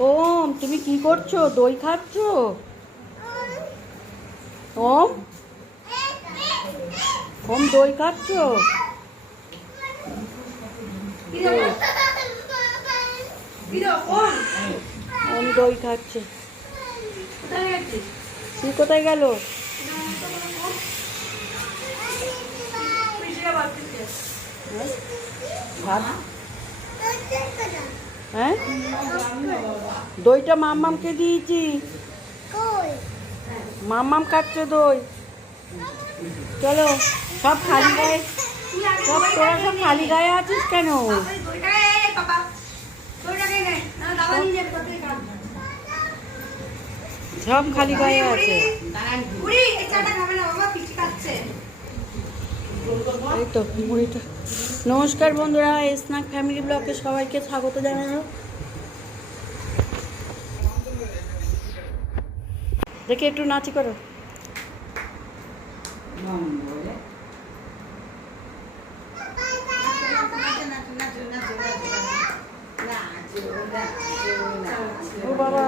ওম, তুমি কি করছ? দই খাচ্ছ? ওম ওম, দই খাচ্ছ? ওম, দই খাচ্ছে। তুই কোথায় গেল? ভাত হ্যাঁ? দইটা মাম্মামকে দিয়েছি। মাম্মাম খাচ্ছে দই। চলো সব খালি গায়ে সব তোরা সব খালি গায়ে আছিস কেন? সব খালি গায়ে আছে। এই তো মুড়িটা নমস্কার বন্ধুরা স্নাক ফ্যামিলি ব্লকে সবাইকে স্বাগত জানানো। দেখি একটু নাচি করো। ও বাবা,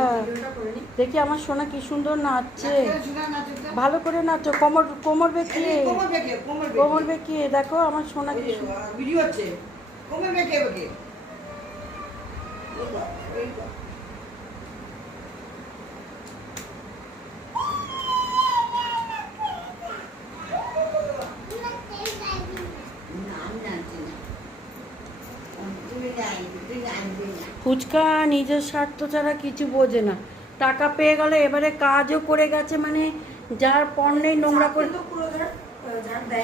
দেখি আমার সোনা কি সুন্দর নাচছে। ভালো করে নাচো কোমর কোমর বেঁকিয়ে। কোমর বেঁকিয়ে দেখো আমার সোনা কি ভিডিও হচ্ছে। কমে বেঁকে বেঁকে ফুচকা নিজের স্বার্থ ছাড়া কিছু বোঝে না। টাকা পেয়ে গেলে এবারে কাজও করে গেছে মানে যার পণ্যেই নোংরা করে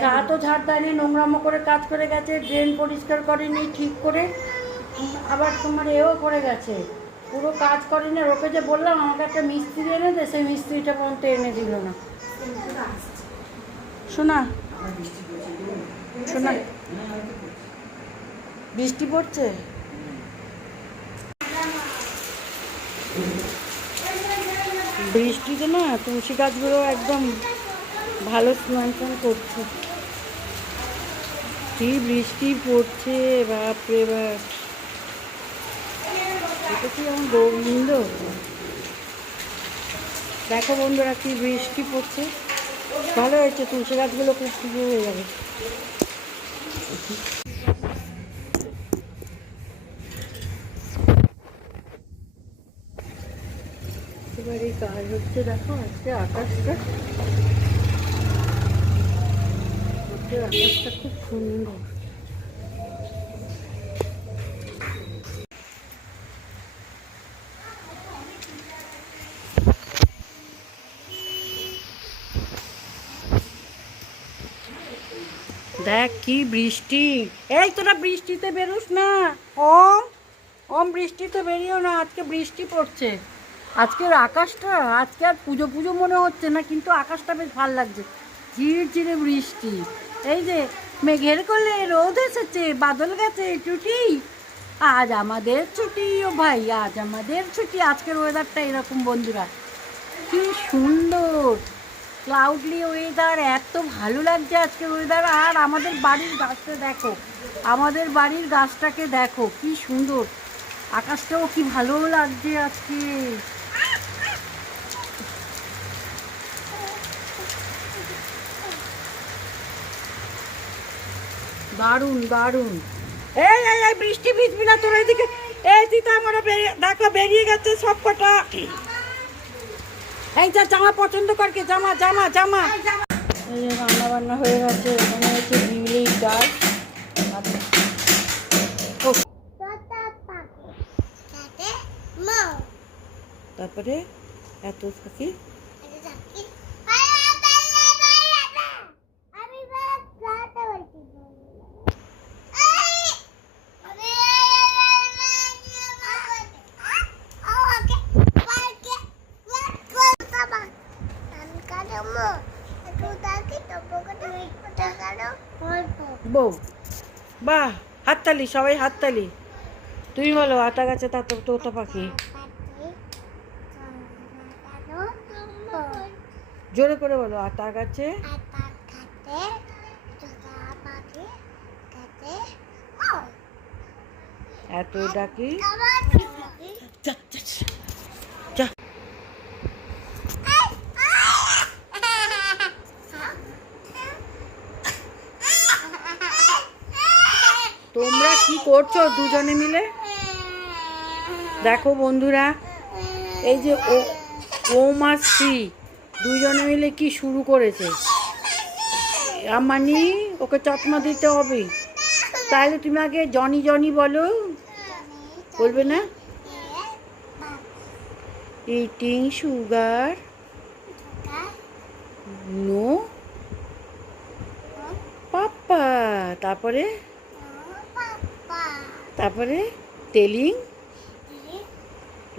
চা তো ঝাড় দেয়নি নোংরামো করে কাজ করে গেছে ড্রেন পরিষ্কার করেনি ঠিক করে। আবার তোমার এও করে গেছে। পুরো কাজ করেনি আর ওকে যে বললাম আমাকে একটা মিস্ত্রি এনে দে সেই মিস্ত্রিটা পর্যন্ত এনে দিল না। শোনা। শোনা। বৃষ্টি পড়ছে? বৃষ্টিতে না, তুলসী গাছগুলো একদম ভালো স্নান করছে। কি বৃষ্টি পড়ছে, বাপরে বাপ। এটা কি আমার গোবিন্দ? দেখো বন্ধুরা কি বৃষ্টি পড়ছে। ভালো হয়েছে, তুলসী গাছগুলো খুব সুন্দর হয়ে যাবে এবার এই কাজ হচ্ছে, দেখো আজকে আকাশটা। আকাশটা খুব সুন্দর। দেখ কি বৃষ্টি। এই তোরা বৃষ্টিতে বেরোস না, ওম। ওম, বৃষ্টিতে বেরিয়েও না, আজকে বৃষ্টি পড়ছে। আজকের আকাশটা, আজকে আর পুজো পুজো মনে হচ্ছে না, কিন্তু আকাশটা বেশ ভালো লাগছে। ঝিরঝিরে বৃষ্টি। এই যে মেঘের কোলে রোদ এসেছে, বাদল গেছে, টুটি। আজ আমাদের ছুটি, ও ভাই, আজ আমাদের ছুটি। আজকের ওয়েদারটা এরকম, বন্ধুরা। কি সুন্দর। ক্লাউডলি ওয়েদার এত ভালো লাগছে আজকের ওয়েদার আর আমাদের বাড়ির গাছটা দেখো, আমাদের বাড়ির গাছটাকে দেখো, কি সুন্দর। আকাশটাও কি ভালো লাগছে আজকে। দারুণ দারুণ। এই এই এই, বৃষ্টি ভিজবি না তোর এদিকে। এই দিতে আমরা দেখো, বেরিয়ে গেছে সব কটা এই, যা, জামা পছন্দ করকে জামা জামা জামা। এই যে রান্না বান্না হয়ে গেছে, এখানে হচ্ছে বিউলি ডাল। তারপরে, এত থাকি বউ বাহ হাততালি সবাই হাততালি। তুমি বলো আটা গাছে তা তোতা পাখি। জোরে করে বলো আটা গাছে। এত ডাকি যা, যা, যা। যা তোমরা কি করছ দুজনে মিলে? দেখো বন্ধুরা, এই যে ও, ওম আর শ্রী দুজনে মিলে কি শুরু করেছে? আমানি ওকে চশমা দিতে হবে। তাহলে তুমি আগে জনি জনি বলো। বলবে না? ইটিং সুগার নো পাপ্পা তারপরে? তারপরে telling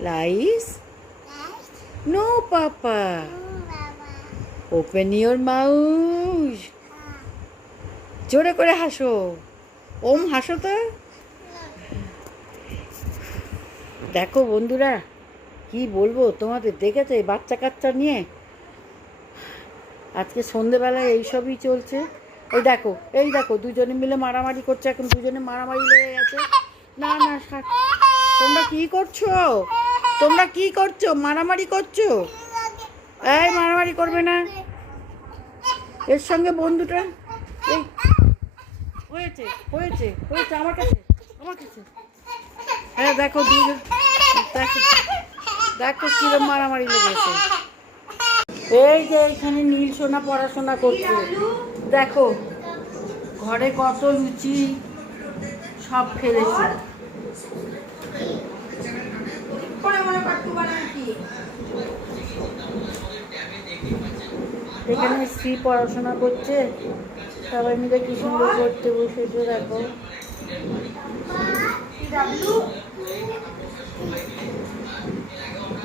lies no papa open your mouth জোরে করে হাসো। ওম, হাসো তো। দেখো বন্ধুরা, কি বলব তোমাদের দেখেছে বাচ্চা কাচ্চা নিয়ে? আজকে সন্ধেবেলায় এইসবই চলছে। এই দেখো এই দেখো, দুজনে মিলে মারামারি করছে, এখন দুজনে মারামারি লেগে গেছে। না না তোমরা কি করছ? তোমরা কি করছ? মারামারি করছ? এই, মারামারি করবে না। এর সঙ্গে বন্ধুটা? এই, হয়েছে হয়েছে হয়েছে, আমার কাছে আমার কাছে। হ্যাঁ দেখো দেখো দেখো কিরম মারামারি লেগেছে। এই যে, এখানে নীল সোনা পড়াশোনা করছে। দেখো, ঘরে কত লুচি সব ফেলেছে। করে মনে পাট্টু বানান কি? এখানে শ্রী পড়াশোনা করছে সবাই মিলে কি সুন্দর করতে বসেছে দেখো।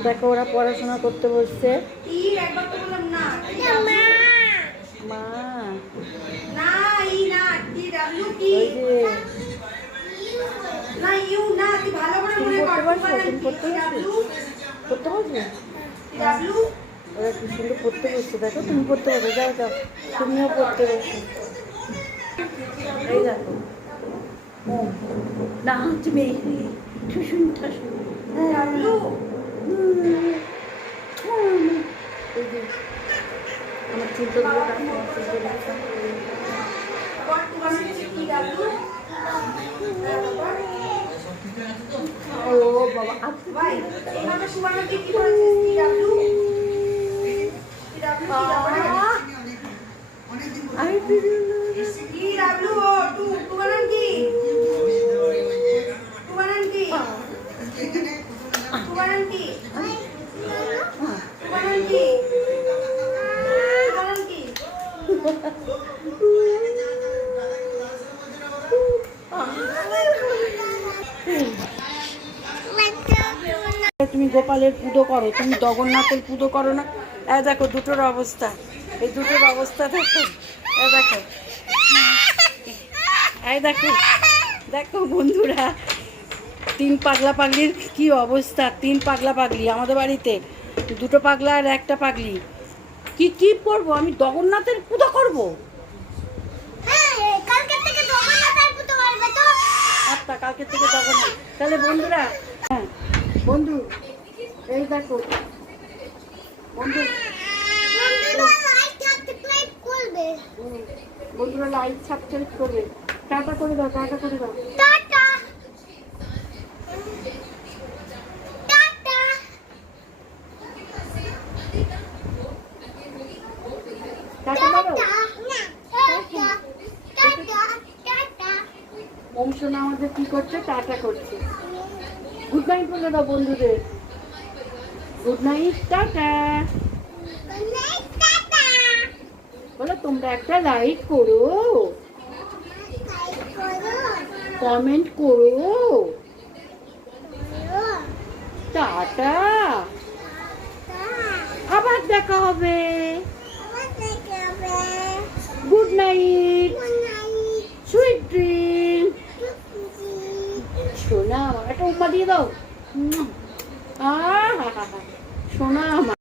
দেখো ওরা পড়াশোনা করতে বসছে। মা। না ইউ না তুই ভালো করে মনে পড়তে পাট্টু পারছ বানান তুমি কি? পড়তে পারছ ডাব্লু পড়তে পারছ ডাব্লু ওরা কি সুন্দর পড়তে বসছে দেখো তুমি পড়তে পারছ যাও যাও। তুমিও পড়তে বসো এই দেখো। ও নাচ মেয়ে। ঠুসুন ঠাসুন। ডাব্লু এই যে আমার চুলটা দিয়ে কাটো, আমার চুলটা দিয়ে কাটো। পাট্টু বানান কি ডাব্লু ও বাবা আচ্ছা ভাই এইভাবে সুবানা কি কি করেছিস কি ডাব্লু কি ডাব্লু কি ডাব্লু আমি বেরোলো কি ডাব্লু ও টু টু বানান কি টু বানান কি টু বানান কি টু বানান কি টু বানান কি তুমি গোপালের পুজো করো, তুমি জগন্নাথের পুজো করো না। এই দেখো দুটোর অবস্থা, এই দুটোর অবস্থা দেখো, এই দেখো। এই দেখো দেখো বন্ধুরা, তিন পাগলা পাগলির কি অবস্থা, তিন পাগলা পাগলি আমাদের বাড়িতে, দুটো পাগলা আর একটা পাগলি। কি কি করব আমি জগন্নাথের পুজো করব? আচ্ছা কালকে থেকে জগন্নাথ। তাহলে বন্ধুরা হ্যাঁ বন্ধু এই দেখো। বন্ধু। বন্ধুরা লাইট সাবস্ক্রাইব করবে। টাটা করে দাও টাটা করে দাও। টাটা। সোনা আমাদের কি করছে টাটা করছে। গুড নাইট বলে দাও বন্ধুদের। গুড নাইট টাটা বলো তোমরা একটা লাইক করো। কমেন্ট করো। টাটা আবার দেখা হবে। গুড নাইট সুইট ড্রিম সোনা আমার একটা উম্মা দিয়ে দাও। আহ হা হা হা। সোনা আমার